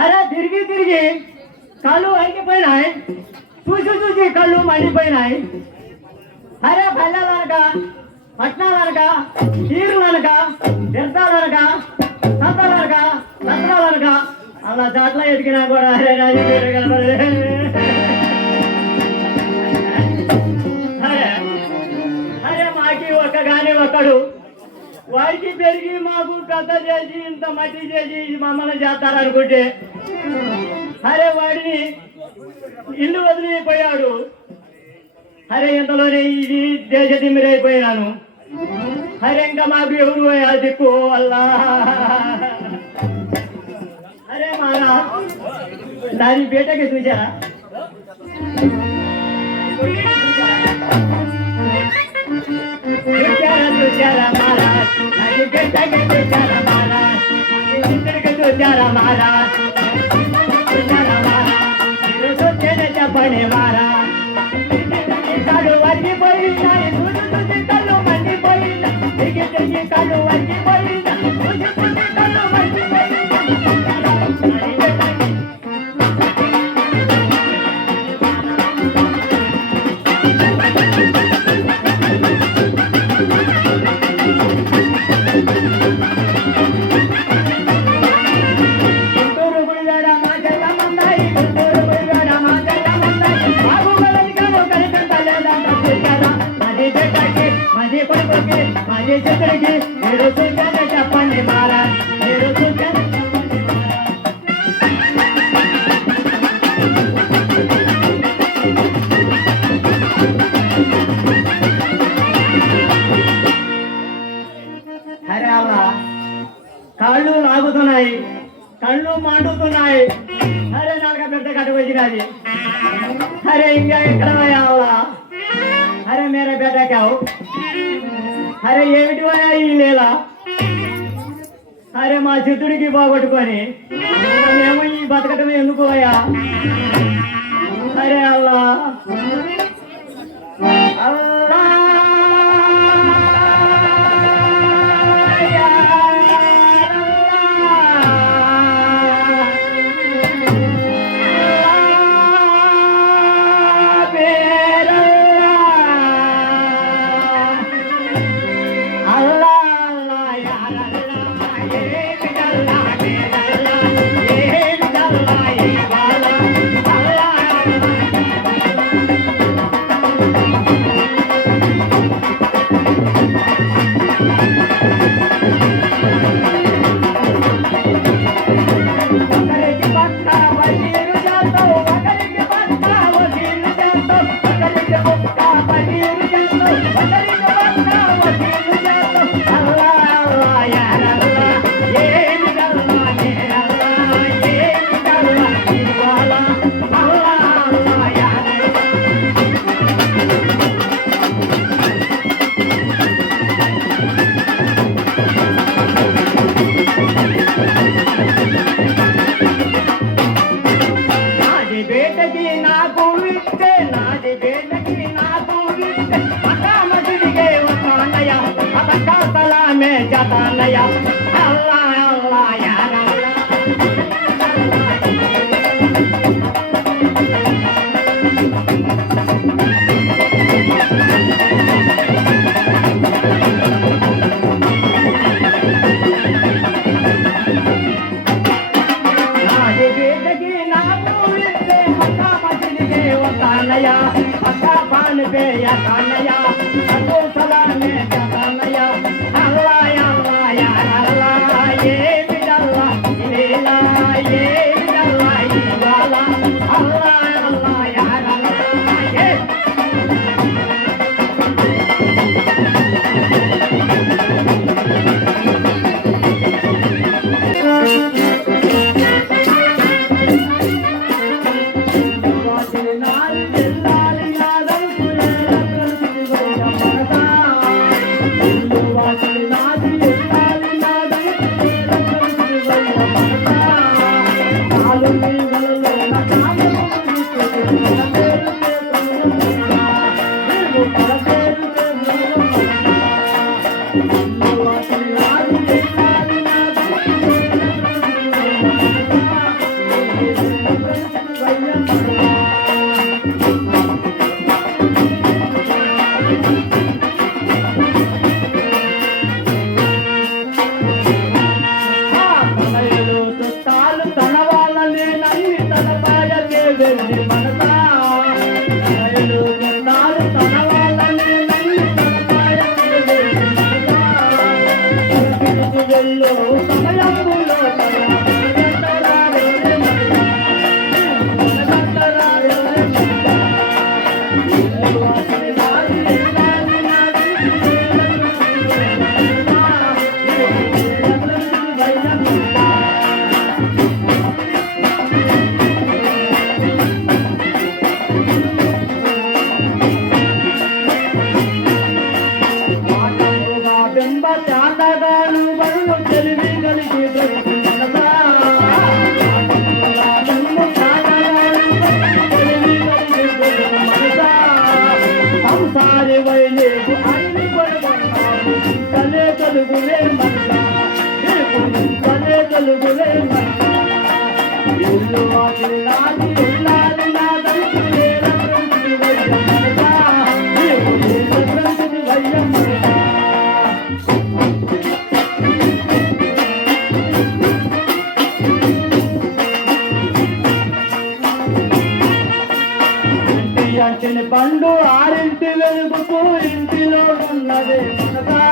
అరే తిరిగి తిరిగి కళ్ళు అయిపోయినాయి, చూసి చూసి కళ్ళు మండిపోయినాయి. అరే పల్లెలనక, పట్టణాలనక, తీరులనక, వ్యర్థాలనక, సంతాలనక, సత్రాలనక అలా చాట్ల ఎదిగినా కూడా అరే రాజు కనపడలే. అరే అరే మాకి ఒక్కగాని ఒక్కడు వాడికి పెరిగి మాకు పెద్ద చేసి ఇంత మట్టి చేసి మమ్మల్ని చేస్తారనుకుంటే అరే వాడిని ఇల్లు వదిలిపోయాడు. అరే ఇంతలోనే ఇది దేశ తిమ్మిరైపోయినాను. అరే ఇంకా మాకు ఎవరు దిక్కు అల్లా. అరే మారా దాని బేటకి చూసారా? చూసారా మహారాజ్, అది బేటకి చూసారా మహారాజ్, ఇద్దరికి చూసారా మహారాజ్, చూసారా మహారాజ్, మీరు చూస్తేనే చెప్పండి మహారాజ్. కళ్ళు వరిగిపోయిందా, చూసి చూసి కళ్ళు మండిపోయిందా, తిరిగి తిరిగి కళ్ళు వరిగిపోయిందా, చూసి చూసి కళ్ళు మండిపోయిందా. చిత్రకి మీరు చూసానే చెప్పండి మహారాజ్, మీరు చూసానే చెప్పండి మహారాజ్. అరే అలా కాళ్ళు లాగుతున్నాయి, కళ్ళు మండుతున్నాయి. అరే నాలుగ పెద్ద కట్టు వచ్చినది. అరే ఇంకా ఎక్కడ అలా? అరే మేర బెటకావు. అరే ఏమిటి ఈ నేల? అరే మా చిత్తుడికి పోగొట్టుకొని మేము ఈ బతకటమే ఎందుకు అయ్యా? అరే అల్లా అల్లా సమయంలో సమయంలో చాందగాను బరువు తెలివి కలిగి సంసారి వైలేవు అన్ని పడుకున్నావు తలే కలుగులే తలే కలుగులే ఇల్లు వాకిలి నాది ఇల్లాలి నాదంటు అంటిన పండు ఆరింటి వెలుగుతూ ఇంటిలో ఉన్నదే మనగా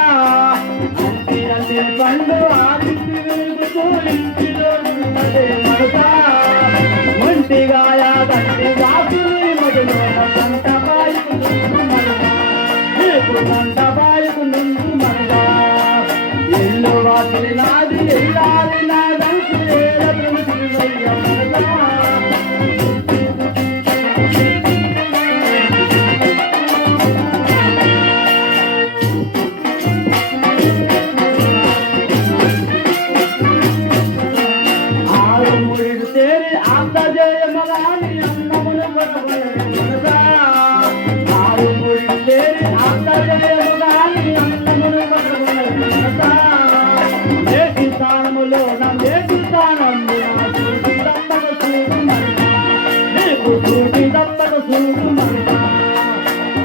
అంటిన పండు ఆరింటి వెలుగుతూ ఇంటిలో ఉన్నదే మనగా ఒంటిగా యాదంటి వాసుని మడిలో గంట బాయికు గంట బాయికు నుండి మనగా ఇల్లు వాకిలి నాది ఇల్లాలి నాదంటు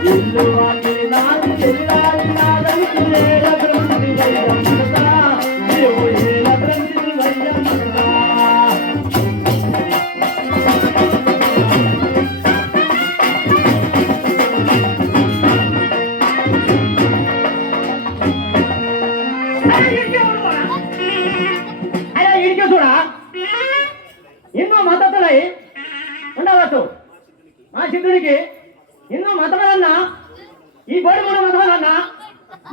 ఇల్లు వాకిలి నాది ఇల్లాలి నాదంటు ఏల బ్రహ్మి వయ్యమ్మగా ఏల బ్రహ్మి వయ్యమ్మగా అరే ఇడికే చూడా ఎన్నో మద్దతులై ఉండవచ్చు మా సిద్ధుడికి ఎన్నో మతమలన్నా ఈ బోడి మన మతమలన్నా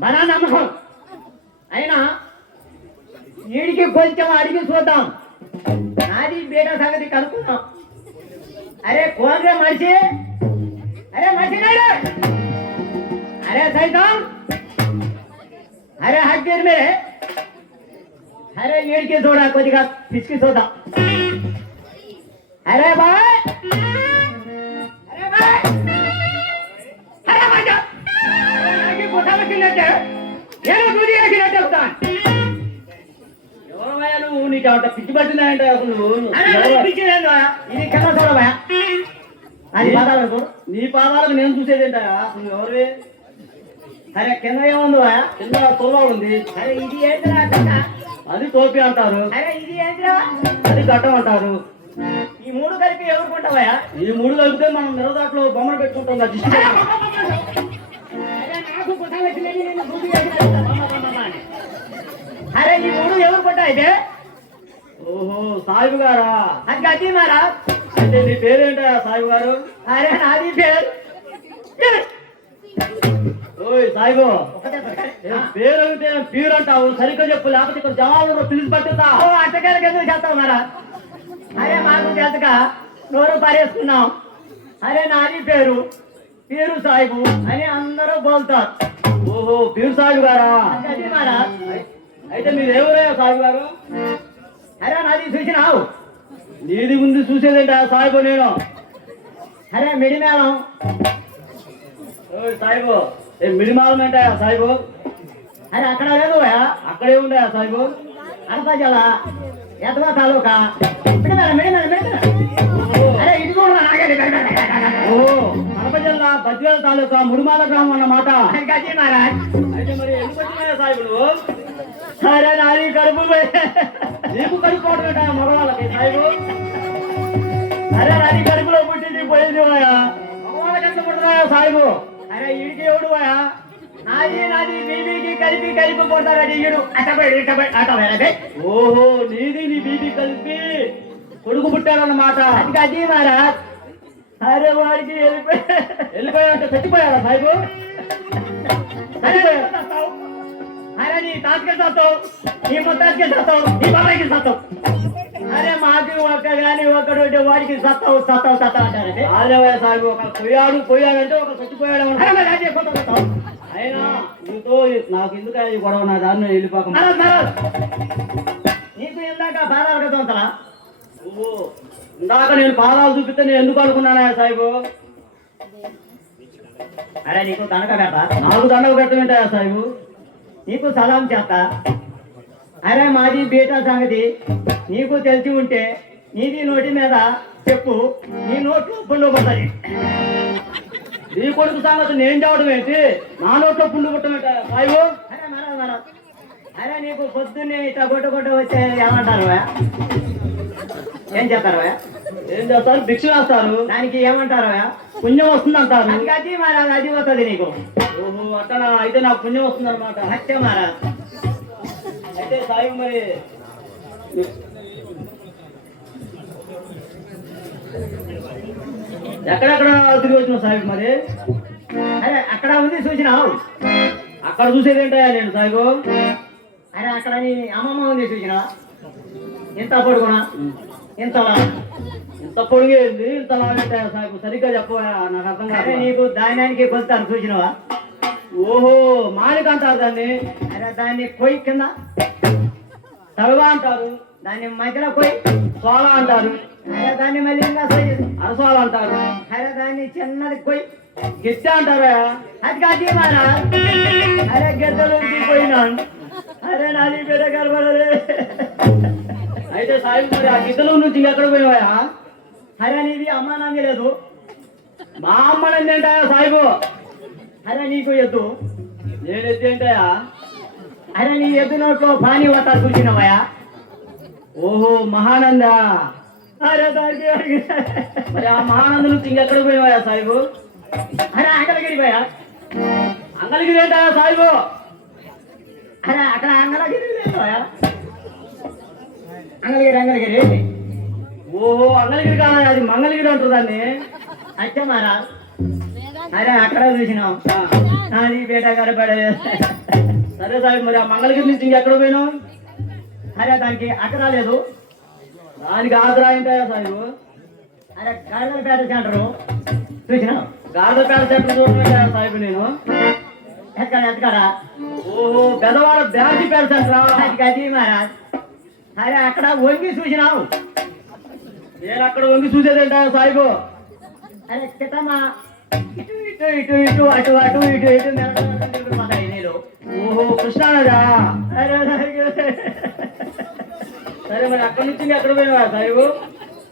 బలా నమ్మకం అయినా వీడికి కొంచెం అడిగి చూద్దాం నాది బేట సంగతి కనుక్కుందాం అరే కోరే మనిషి అరే మనిషినాడు అరే సైతం అరే హగ్గీర్ మే అరే వీడికి చూడ కొద్దిగా పిసికి చూద్దాం అరే బాయ్ నువ్వు నీకు అంట పిచ్చి పట్టిందంటే ఇది కథ చూడబా అది పాదాలకు నీ పాదాలకు నేను చూసేదేంటా నువ్వు ఎవరు అరే కింద ఏముంది కింద తోలా ఉంది అరే ఇది ఏంటిరా అది టోపీ అంటారు అరే ఇది ఏంటిరా అది గట్టం అంటారు ఈ మూడు కలిపి ఎవరు కొంటావా ఈ మూడు కలిపితే మనం నిరదాట్లో బొమ్మలు పెట్టుకుంటాం అరే ఈ మూడు ఎవరు కొంటా అయితే ఓహో సాయిబు గారా అది గది మారా అంటే నీ పేరేంటా సాయిబు గారు అరే నాది పేరు ఓయ్ సాయిబు పేరు అంటే పీరు అంటావు సరిగ్గా చెప్పు లేకపోతే ఇక్కడ జవాబు పిలిచి పట్టుతా అట్టకాయలకి ఎందుకు చేస్తావు మారా అరే మాకు చేతగా నోరు పారేసుకున్నాం అరే నాది పేరు పీరు సాయిబు అని అందరూ బోల్తారు ఓహో పీరు సాయిబు గారా అది మారా అయితే మీరు ఎవరయ్యా సాయిబు గారు అరే నాది చూసినావు నీది ముందు చూసేదేంటా సాయిబు నేను అరే మిడిమేళం ఓ సాయిబు మిడిమాలం ఏంటా సాయిబు అరే అక్కడ లేదు అక్కడే ఉండయా సాయిబు అనపజల ఎదవా తాలూకా అరే ఇది కూడా ఓహో అనపజల్ల బద్వేల తాలూకా ముడిమాల గ్రామం అన్నమాట అయితే మరి ఎందుకు వచ్చినాయా సాయిబు నువ్వు అరే నాది కడుపు నీకు కడుపు పోవడం మగవాళ్ళకి సాయిబు అరే నాది కడుపులో పుట్టింది పోయింది మగవాళ్ళకి ఎంత పుట్టినాయా సాయిబు అరే ఈడికి ఎవడు నాది బీబీకి కలిపి పోతాడు ఈడు అట. ఓహో నీది నీ బీబీ కలిపి కొడుకు పుట్టాడన్నమాట. అది మహారాజ్. అరే వాడికి వెళ్ళిపోయాడంటే చచ్చిపోయాడా సాయిబు? అరే నీ తాతకి చస్తావు, నీ ముత్తాతకి చస్తావు, నీ బాబాయికి చస్తావు. అరే మాకు ఒక్క గాని ఒక్కడు వాడికి సత్తావు అంటారండి. అదే సాగు ఒక పోయాడంటే ఒక చచ్చిపోయాడు. అయినా నీతో నాకు ఎందుకు గొడవ, నా దాన్ని వెళ్ళిపోక. నీకు ఇందాక పాదాలు కదా అంతలా? ఇందాక నేను పాదాలు చూపిస్తే నేను ఎందుకు అనుకున్నానా సాయిబు? అరే నీకు దండక పెడతా. నాకు దండక పెట్టమంటా సాయిబు? నీకు సలాం చేస్తా. అరే మాది బీటా సంగతి నీకు తెలిసి ఉంటే నీది నోటి మీద చెప్పు, నీ నోట్లో పుండు పడుతుంది. నీ కొడుకు సంగతి నేను చెప్పడం ఏంటి? నా నోట్లో పుండు పుట్టమంటా సాయిబు? అరే మరో అరే నీకు పొద్దున్నే ఇట్లా కొట్ట వచ్చే ఏమంటారు? ఏం చేస్తారు? ఏం చేస్తారు? భిక్ష వేస్తారు. దానికి ఏమంటారు? పుణ్యం వస్తుంది అంటారు. అది మహారాజ్, అది వస్తుంది నీకు. ఓహో అట్లా అయితే నాకు పుణ్యం వస్తుంది అనమాట. హత్య మహారాజ్. అయితే సాయి మరి ఎక్కడెక్కడ తిరిగి వచ్చినావు సాయి మరి? అరే అక్కడ ఉంది చూసినావు. అక్కడ చూసేది ఏంటా నేను సాయిబు? అరే అక్కడ నీ అమ్మమ్మ ఉంది చూసినా. ఎంత పొడుగునా? ఇంత పొడిగేది ఇంత లాగంటే సాయిబు సరిగ్గా చెప్పవా? నాకు అర్థం కాదు. నీకు ధాన్యానికి కొలుతాను చూసినవా? ఓహో మాలిక అంటారు దాన్ని. అరే దాన్ని కొయ్యి కింద తలవా అంటారు. దాన్ని మధ్యలో కొయ్యి సోల అంటారు. అరే దాన్ని మళ్ళీ ఇంకా అరసోల అంటారు. అరే దాన్ని చిన్నది కొయ్యి గిద్ద అంటారా? అది కాదు మారా. అరే గిద్దలు పోయినాను. అరే నాది బిడ్డ కలపడలే. అయితే సాయి మరి ఆ గిద్దలు నుంచి ఎక్కడ పోయినావా? అరే నీది అమ్మ నాన్న లేదు. మా అమ్మ నంది ఏంటాయా సాయిబు? అరే నీకు ఎద్దు. నేను ఎద్దు ఏంటయా? అరే నీ ఎద్దు నోట్లో పానీ వస్తా చూసినవయా? ఓహో మహానంద. అరే దానికి మరి ఆ మహానంద నుంచి ఇంకెక్కడ పోయినావా సాయిబు? అరే అంగళగిరి పోయా. అంగళగిరి ఏంటయా సాయిబు? అరే అక్కడ అంగళగిరి లేదయా? అంగళగిరి. ఓహో అంగళగిరి కాదా, అది మంగళగిరి అంటారు దాన్ని. అచ్చా మారా. అరే అక్కడ చూసినాం. నాది బేట కనపడే. సరే సార్ మరి ఆ మంగళగిరి నుంచి ఇంకెక్కడ పోయినావు? అరే దానికి అక్కడ లేదు. దానికి ఆగ్రా ఏంటయా సాయిబు? అరే గార్దలపేట సెంటరు చూసినావు. గార్దలపేట సెంటర్ చూడటం సాయిబు నేను. ఎక్కడ? ఓహో పెదవాడ బ్యాసిపేట సెంటరా? అది మహారాజ్. అరే అక్కడ వంగి చూసినావు. నేను అక్కడ వంగి చూసేదేంటా సాయిబు? అరే చిత్తమ్మా ఇటు అటు నీళ్ళు. ఓహో కృష్ణానదా? అరే సరే మరి అక్కడి నుంచి ఎక్కడ పోయినావా సాయిబు?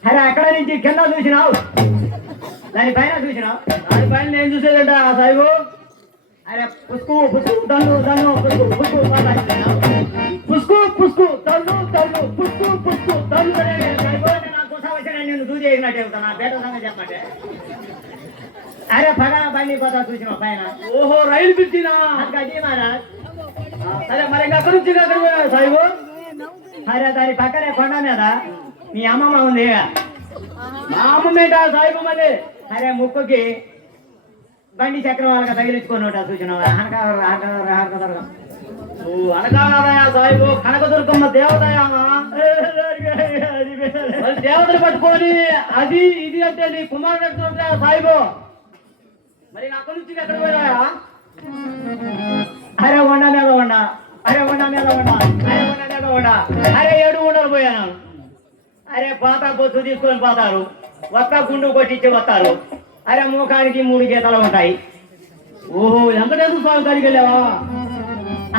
అరే అక్కడ నుంచి కింద చూసినావు. దానిపైన చూసినావు. దానిపైన నేను చూసేదంట సాయిబు. అరే పుష్కు దన్ను పుష్కు దన్ను నాకు వచ్చా నేను దూది చేసినట్టు చెబుతా. నా బేట సంగతి చెప్పంటే. అరే పగా బండి పోతా చూసినావు పైన. ఓహో రైలు బ్రిడ్జినా? అది మహారాజ్. సరే మరి అక్కడ నుంచి అక్కడ పోయినా సాయిబు? అరే దాని పక్కనే కొండ మీద మీ అమ్మమ్మ ఉంది. మా అమ్మమ్మేట సాయిబు మరి. అరే ముక్కుకి బండి చక్రం వాళ్ళకి తగిలించుకున్నట చూసినావు. అనకాదయా సాయిబు కనకదుర్గమ్మ దేవతయా? దేవతలు పట్టుకొని అది ఇది అంటే నీ కుమారుడు సాయిబు. మరి అక్కడి నుంచి ఎక్కడ పోయినాయా? అరే కొండ మీద ఉండ. అరే 7 ఉండలు పోయాను. అరే పాత బొత్తు తీసుకొని పోతారు. ఒక్క గుండు కొట్టించి వస్తారు. అరే ముఖానికి 3 గీతలు ఉంటాయి. ఓహో వెంకటేశ్వర స్వామి కాడికి వెళ్ళావా?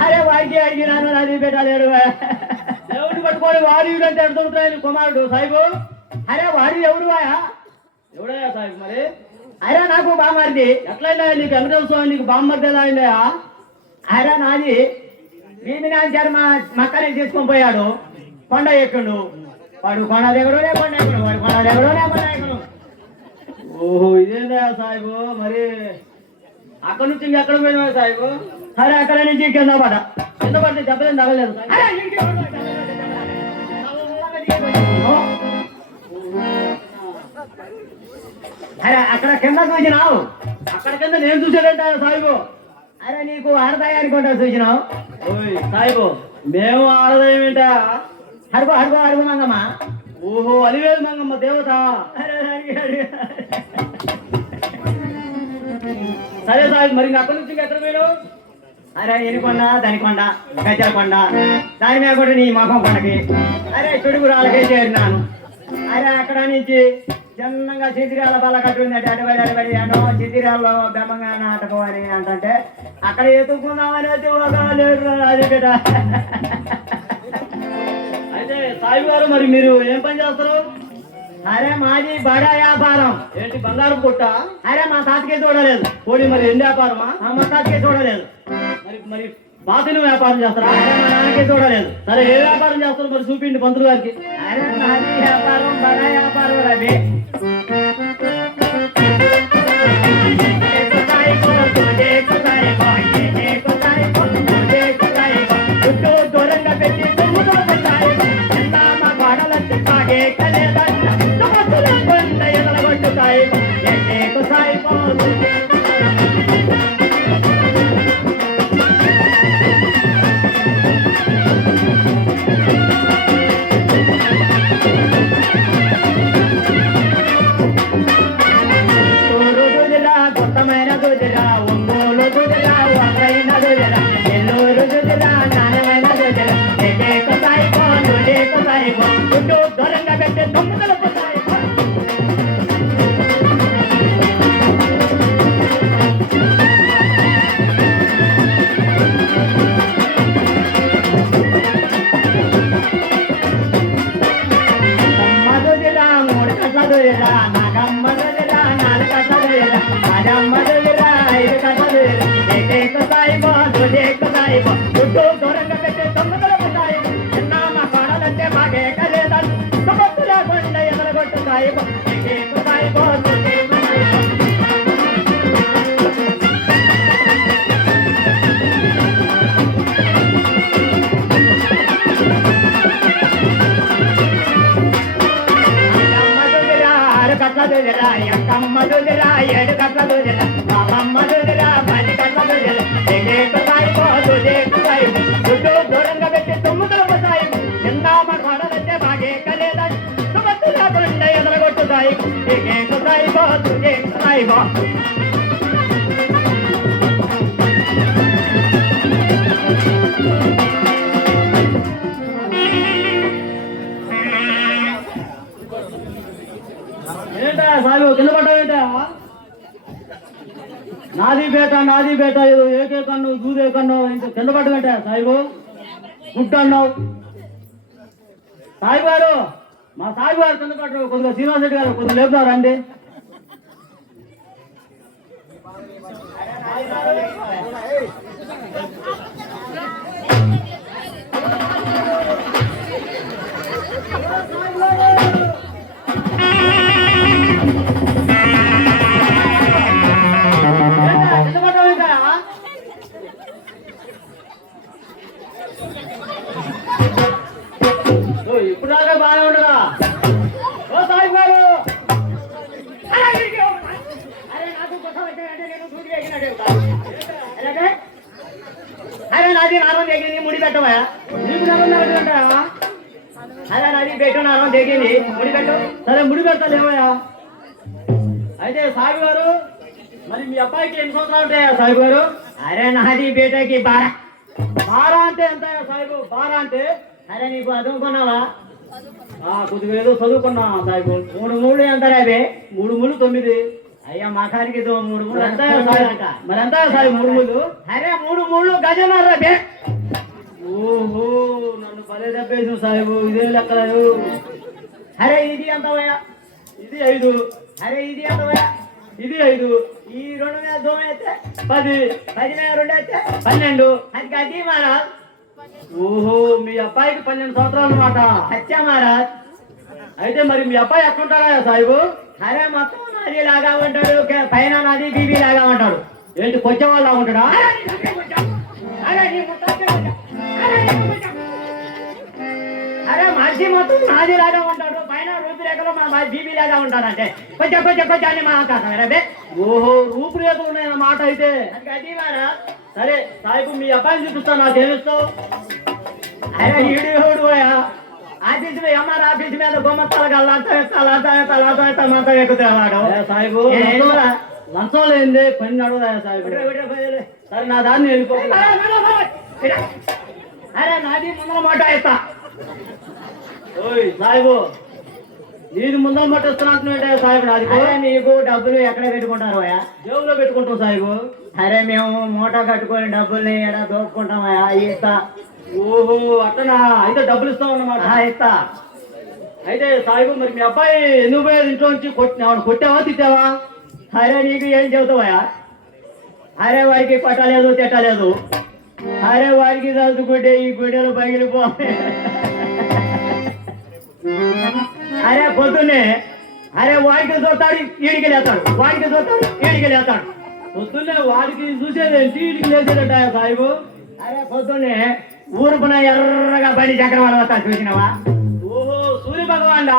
అరే వాడికి అడిగినాను. అది పెట్టలేడు. దేవుడిని పట్టుకొని వాడు అంటే అడుగుతున్నాయి కుమారుడు సాయిబు. అరే వాడు ఎవడయా సాయిబు మరి? అరే నాకు బామ్మర్ది. ఎట్లయినా నీకు వెంకటేశ్వర స్వామి నీకు బామ్మర్ది ఎలా అయిందయా? అరే నాది భీమినాచారి మక్కనే తీసుకొని పోయాడు. కొండ ఎక్కిండు. వాడు కొండ దిగడునే కొండ ఎక్కుడు. వాడు కొండ దిగడునే కొండ ఎక్కుడు. ఓహో ఇదేందా సాయిబు మరి? అక్కడి నుంచి ఇంకెక్కడ పోయినా సాయిబు? సరే అక్కడ నుంచి కింద పడితే దెబ్బలేం తగలేదు. అరే అక్కడ కింద చూసినావు, అక్కడ కింద నేను చూసాడంట సాయిబు. అరే నీకు ఆడదాయి అనుకుంటా చూసినావు. సాయిబు మేము ఆడదాయం ఏంటా? అడుగు అడుగు అడుగు మంగమ్మ. ఓహో అలివేలు మంగమ్మ దేవత. సరే సాయి మరి అక్కడి నుంచి ఎక్కడ పోయాడు? అరే ఎనికొండ దానికొండ గజ్జలకొండ దాని మీద కూడా నీ మొఖం కొండకి అరే చుడుగురాలకే చేరినాను. అరే అక్కడ నుంచి చిన్నగా చితిరాల బల్ల కట్టు ఉంది. అటుబడి అటుబడి అనో చితిరాల్లో బెమ్మంగా నాటకం అని అంటే అక్కడ ఎత్తుకుందామని వచ్చి ఒక లేడు అది బిడ్డ. అయితే సాయి గారు మరి మీరు ఏం పని చేస్తారు? అరే మాది బడా వ్యాపారం. ఏంటి బంగారు పుట్ట? అరే మా తాతకే చూడలేదు. కోడి మరి ఎన్ని వ్యాపారమా? మా తాతకే చూడలేదు. మరి మరి బాతిని వ్యాపారం చేస్తారా? అరే మా నాన్నకే చూడలేదు. సరే ఏ వ్యాపారం చేస్తారు మరి చూపిండి పంతులు గారికి. అరే మాది వ్యాపారం బడా వ్యాపారం రవి. దూరంగా పెట్టి మా గోడలంటే సాగే కలేదా ఎదలగొట్టుతాయి సాయిపోతుంది. కొత్తమైన దుదిరా ఒంగోలు దుదిరా వంగైన దుదిరా నెల్లూరు దుదిరా నాణ్యమైన దుదిరా సాయిపో నుడేకు సాయిపో చుట్టూ దూరంగా పెట్టి తొమ్మిదలకు సాయిపో. దుదిరా మూడు కట్ల దుదిరా నాగమ్మ దుదిరా నాలుగు కట్ల దుదిరా రాజమ్మ దుదిరా ఐదు కట్ల దుదిరా ఏకేకు సాయిపో దుదేకు సాయిపో చుట్టూ దూరంగా పెట్టి తొమ్మిదలకు సాయిపో. చిన్నమ్మ కాడాలంటే మాకే కలేదని సుమత్తుల కొండ ఎదలగొట్టు సాయిపో ఏకేకు సాయిపో దుదేకు సాయిపో. కట్ల దుదిరా ఎక్కమ్మ దుదిరా ఏడు కట్ల దుదిరా బాబమ్మ దుదిరా 10 కట్ల దుదిరా ఏకేకు సాయిపో దుదేకు సాయిపో చుట్టూ దూరంగా పెట్టి తొమ్మిదలకు సాయిపో. చిన్నమ్మ కాడాలంటే మాకే కలేదని సుమత్తుల కొండ ఎదలగొట్టు సాయిపో ఏకేకు సాయిపో దుదేకు సాయిపో. ఏంటా సాయిబు కింద పడ్డావేంటా? నాది బేట ఏదో ఏకే కన్ను దూదే కన్ను ఇంకా కింద పడ్డవేంటా సాయిబు? గుడ్డు అన్నావు. సాయిబు గారు మా సాయిబు గారు కింద పడ్డారు. కొద్దిగా శ్రీనివాస్ రెడ్డి గారు కొద్దిగా లేపుతారా అండి? ఇప్పుడు దాకా బాగా ఉండదా? ఓ సాయి గారు అరే నాది నార్మల్ దిగింది ముడి పెట్టవా? నీకు నార్మల్ అరే నాది పెట్టు నార్మల్ దిగింది ముడి పెట్టు. సరే ముడి పెడతా లేవయా. అయితే సాయి గారు మరి మీ అబ్బాయికి ఎన్ని సంవత్సరాలు ఉంటాయా సాయిబు గారు? అరే నాది బేటకి బారా అంటే ఎంత సాయిబు? బారా అంటే అరే నీకు చదువుకున్నావా? కొద్దిగా ఏదో చదువుకున్నా సాయిబు. 3 మూడు ఎంతరా? అవే 3 మూడు 9. అయ్యా మాకానికి 3 మూడు ఎంత అంట? మరి ఎంత సాయి 3 మూడు? అరే 3 మూడు గజనారా బే. ఓహో నన్ను పదే దెబ్బేసి సాయిబు. ఇదే లెక్కలేదు. అరే ఇది ఎంతవయ్యా? ఇది 5. అరే ఇది ఎంతవయ్యా? ఇది 5. ఈ 2 మీద 2 అయితే 10. 10 మీద 2 అయితే 12. అది గది మహారాజ్. ఓహో మీ అబ్బాయికి 12 సంవత్సరాలు అన్నమాట. అచ్చా మహారాజ్. అయితే మరి మీ అబ్బాయి ఎట్లుంటాడా సాయిబు? అరే మొత్తం నాది లాగా ఉంటాడు, పైన నాది బీబీ లాగా ఉంటాడు. ఏంటి కొంచెం వాళ్ళ ఉంటాడా? అరే మనిషి మొత్తం నాది లాగా ఉంటాడు, పైన రూపురేఖలో మా బీబీ లాగా ఉంటాడంటే కొంచెం కొంచెం కొంచెం అని మా కాదు రే. ఓహో రూపురేఖలు ఉన్నాయన్న మాట అయితే. అది మారా. సరే సాయిబు మీ అబ్బాయిని చూపిస్తాను, నాకేమిస్తావు? అరే ఈడు ఆఫీసు ఎంఆర్ ఆఫీస్ మీద బొమ్మత్తలు ఎక్కుతాడు సాయిబు లంచం లేదే పని నడవదా సాయిబు? సరే నా దాన్ని వెళ్ళిపో. అరే నాది ముందర మాట వేస్తా. ఓయ్ సాయిబు నీది ముందర మాట ఇస్తున్నట్టు సాయిబు. నాది నీకు డబ్బులు ఎక్కడ పెట్టుకుంటారు జేబులో పెట్టుకుంటాం సాయిబు. అరే మేము మూట కట్టుకొని డబ్బుల్ని ఎడ దోపుకుంటామయ్యా ఇస్తా. ఓహో అట్టనా, అయితే డబ్బులు ఇస్తాం అన్నమాట. ఇస్తా. అయితే సాయిబు మరి మీ అబ్బాయి ఎందుకు పోయేది ఇంట్లో నుంచి? కొట్టావా తిట్టావా? అరే నీకు ఏం చెబుతావయ్యా? అరే వాడికి పట్టలేదు తిట్టలేదు. అరే వాడికి చదువుకుంటే ఈ గుడ్డలు పగిలిపోయి. అరే పొద్దున్నే అరే వాడికి చూస్తాడు ఈడికి లేస్తాడు, వాడికి చూస్తాడు ఈడికి లేస్తాడు. పొద్దున్నే వాడికి చూసేదేంటి, ఈడికి లేచేదట సాయిబు? అరే పొద్దున్నే ఊరుపున ఎర్రగా బండి చక్రం వస్తా చూసినవా? ఓహో సూర్య భగవాన్.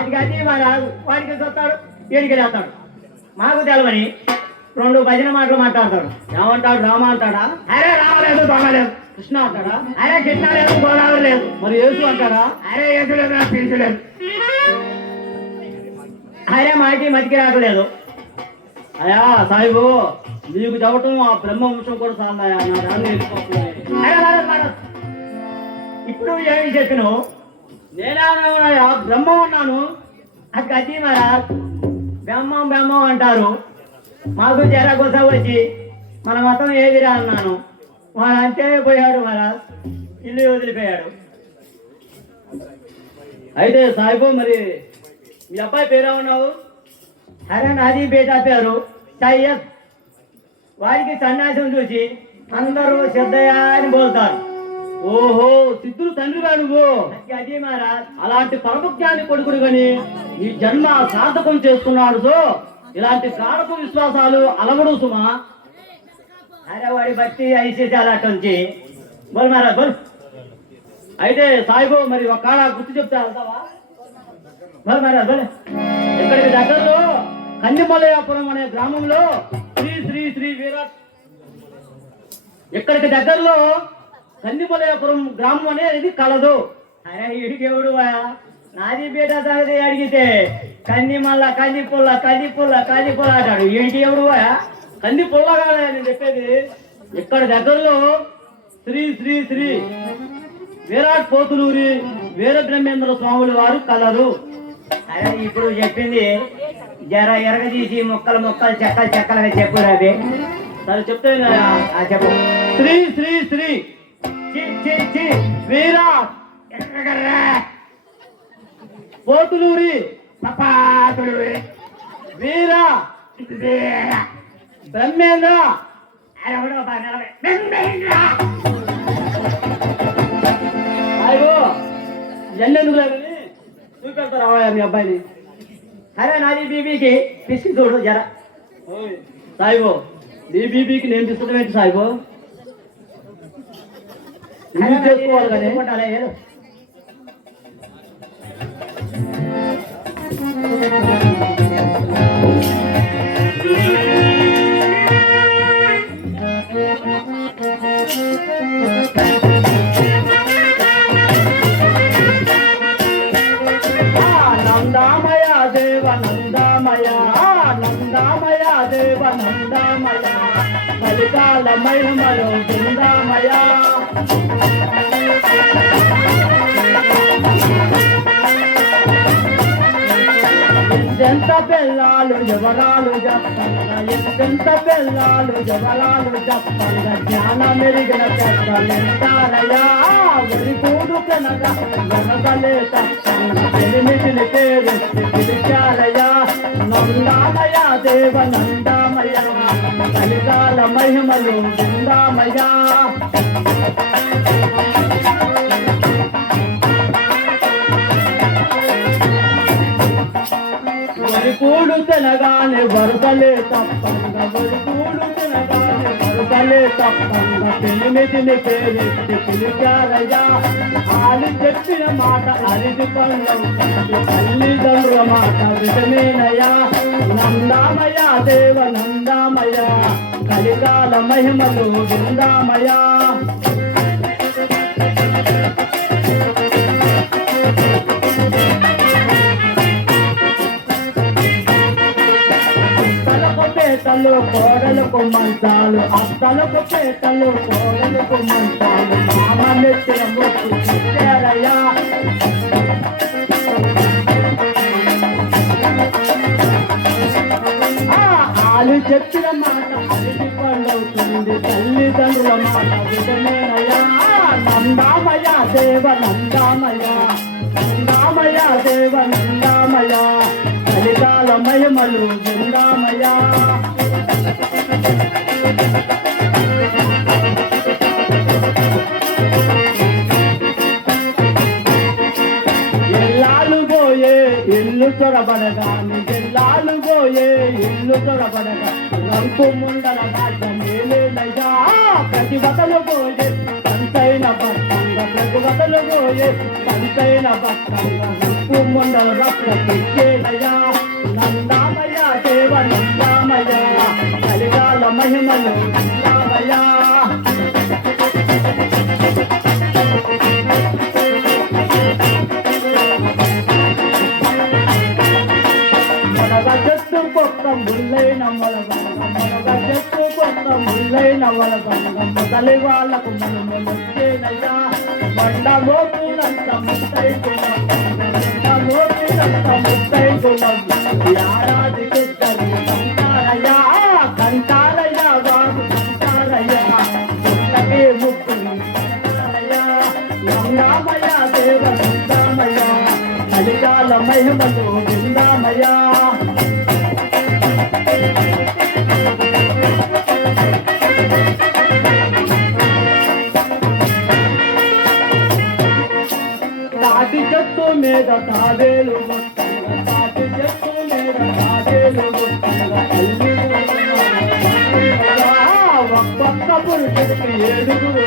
అది అది మన వాడికి చూస్తాడు ఈడికి లేస్తాడు. మాకు తెలవని 2 భజన మాటలు మాట్లాడతాడు. ఏమంటాడు? రామ అంటాడా? అరే రామలేదు దొంగలేదు. కృష్ణ అంటాడా? అరే కృష్ణ లేదు గోదావరి లేదు. మరి యేసు అంటాడా? అరే యేసు లేదు పీసు లేదు. అరే మాకి మతికి రాకలేదు. అయ్యా సాయిబు నీకు చెప్పటం ఆ బ్రహ్మ వంశం కూడా చాలయా, నా దాన్ని వెళ్ళిపోతున్నాయి. ఇప్పుడు ఏమి చెప్పినావు? నేనేమన్నాయా బ్రహ్మం అన్నాను. అది అది మరా బ్రహ్మం బ్రహ్మం అంటారు. మాకు జరగొస వచ్చి మన మతం ఏదిరా అన్నాను. వాడు అంతే పోయాడు, మరా ఇల్లు వదిలిపోయాడు. అయితే సాయిబు మరి మీ అబ్బాయి పేరేమన్నావు? అరే నాది బేటా పేరు సయ్యద్. వాడికి సన్యాసం చూసి అందరూ శ్రద్ధయా అని పోతారు. ఓహో సిద్ధులు తండ్రి గారు నువ్వు. అది మరా అలాంటి పరమజ్ఞాని కొడుకుడు గాని ఈ జన్మ సార్థకం చేస్తున్నాడు. సో ఇలాంటి కారపు విశ్వాసాలు అలవడు సుమా. అరే వాడి బట్టి ఐసేసాలు అట్టుంచి బోల్ మారా బోల్. అయితే సాయిబు మరి ఒక కాడ గుర్తు చెప్తే వెళ్తావా? బోల్ మారా బోల్. ఇక్కడికి దగ్గరలో కందిమల్లయాపురం అనే గ్రామంలో శ్రీ శ్రీ శ్రీ విరాట్, ఇక్కడికి దగ్గరలో కందిమల్లయాపురం గ్రామం అనేది కలదు. అరే ఇడికి ఎవడు నాది బేట సంగతి అడిగితే కంది మల్ల కంది పుల్ల కంది పుల్ల కంది పుల్ల అంటాడు. ఈడికి ఎవడు కంది పుల్లగా నేను చెప్పేది. ఇక్కడ దగ్గరలో శ్రీ శ్రీ శ్రీ విరాట్ పోతులూరి వీర బ్రహ్మేంద్ర స్వాములు వారు కలరు. అరే ఇప్పుడు చెప్పింది జర ఎరగదీసి ముక్కలు ముక్కలు చెక్కలు చెక్కలుగా చెప్పు రవి. సరే చెప్తే చెప్పు. శ్రీ శ్రీ శ్రీ విరాట్ పోతులూరి వీర బ్రహ్మేంద్ర అయ్యో ఎన్నెందుకు లేదని చూపెడతారా మీ అబ్బాయిని? అరే నాది బీబీకి పిసికి చూడు జర. సాయిబో నీ బీబీకి నేను తీసుకుంటాం ఏంటి సాయిబో? చేసుకోవాలి కానీ. నందామయ దేవ నందామయ, నందామయ దేవ నందామయ, ఫలితాల మహిమలో బృందామయ. ఎంతెంత పిల్లాలు ఎవరాలు చెప్పంగా, ఎంతెంత పిల్లాలు ఎవరాలు చెప్పంగా, జ్ఞాన మెరిగిన చెక్కలింటారయా. ఒరి కూడు తినగా వెనకలే తప్పంగా ఎనిమిదిని పేరెత్తి పిలిచారయా. నందామయ దేవ నందామయ, కలికాల మహిమలు బృందామయ. వరి కూడు తినగానే వరదలే తప్పంగా, వరి కూడు తినగానే వరదలే పాలే తప్పంగా పెనిమిదిని పేరెత్తి పిలిచారయ్యా ఆలు చెప్పిన మాట అరిది పళ్ళం తల్లిదండ్రుల మాట విటమేనయ్యా నందామయ దేవ నందామయ కలికాల మహిమలు విందామయ పేటలు కోడలకు మంచాలు అత్తలకు పేటలు కోడలకు మంచాలు మామ నెత్తిన మొక్కు పెట్టారయ్యా ఆలు చెప్పిన మాట అరిటి పండవుతుంది తల్లిదండ్రుల మాట విధమేనయ్యా నందామయ దేవ నందామయ నందామయ దేవ నందామయ కలికాల మహిమలు విందామయ ఎల్లాలు పోయే ఇల్లు చొరబడగాని ఎల్లాలు పోయే ఇల్లు చొరబడగా రంకు ముండల రాజ్యం ఏలేనయ్యా ప్రతిభతలు పోయే సంతైన భక్తంగా ప్రతిభతలు పోయే సంతైన భక్తంగా రంకు ముండల రక్తయ్యా నందామయ దేవ నందామయ కలికాల మహిమలు నందామయ చెట్టు కొత్త ముళ్ళైన మొలగ చెట్టు కొత్త ముళ్ళైన మొలగమ్మ తల్లి వాళ్ళకు మనము వచ్చేనయ్యా బండ మోపులంత ముత్తైకులం ఏడాది కంటారయ్యా కంటారయ్యా బాబు కంటారయ్యా పుట్టకే ముక్కులు కంటారయ్యా నందామయ దేవ నందామయ కలికాల మహిమలు విందామయా తాటి చెట్టు మీద తాబేలు గుట్టంగా తాటి చెట్టు మీద తాబేలు గుట్టంగా ఒక్కొక్క పురుషుడికి ఏడుగురు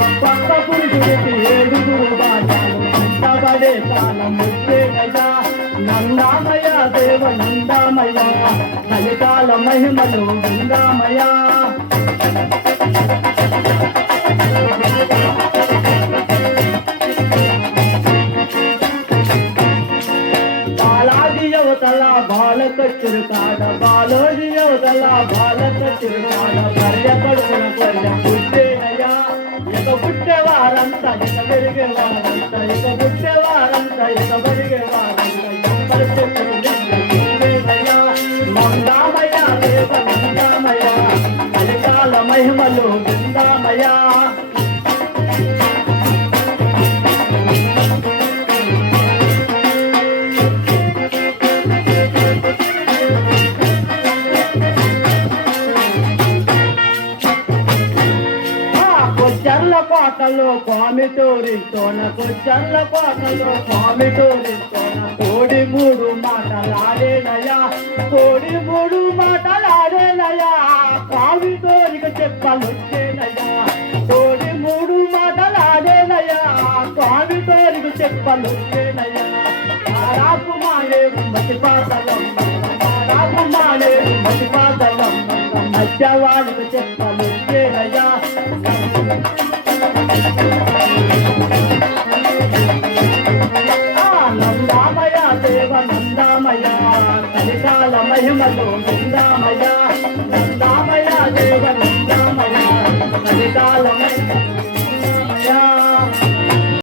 ఒక్కొక్క పురుషుడికి ఏడుగురు బాజాలు కంటబడే కాలం వచ్చేనయ్యా నందామయ దేవ నందామయ కలికాల మహిమలు విందామయ యువతల బాలక చురుకాడ బాలోజి యువతల బాలక చురుకాడ పర్య పడుకున పర్య పుట్టేనయ్యా ఇక పుట్టేవారంతా ఇక పెరిగేవారంతా ఇక పుట్టేవారంతా ఇక పెరిగేవారంతా నందామయ దేవ నందామయ కలికాల మహిమలు విందామయ కోటలో కామిటోరితోన కొచ్చర్ల కోటలో కామిటోరితోన కోడి మూడు మాటలాడేనయా కోడి మూడు మాటలాడేనయా కామిటోరికి చెప్పలొచ్చేనయా కోడి మూడు మాటలాడేనయా కామిటోరికి చెప్పలొచ్చేనయా రాకు మాలే మతి పాతలం రాకు మాలే మతి పాతలం మధ్యవాడికి చెప్పలొచ్చేనయా నందామయ దేవ నందామయ కలికాల మహిమలు విందామయ నందామయ దేవ నందామయ కలికాల మహిమలు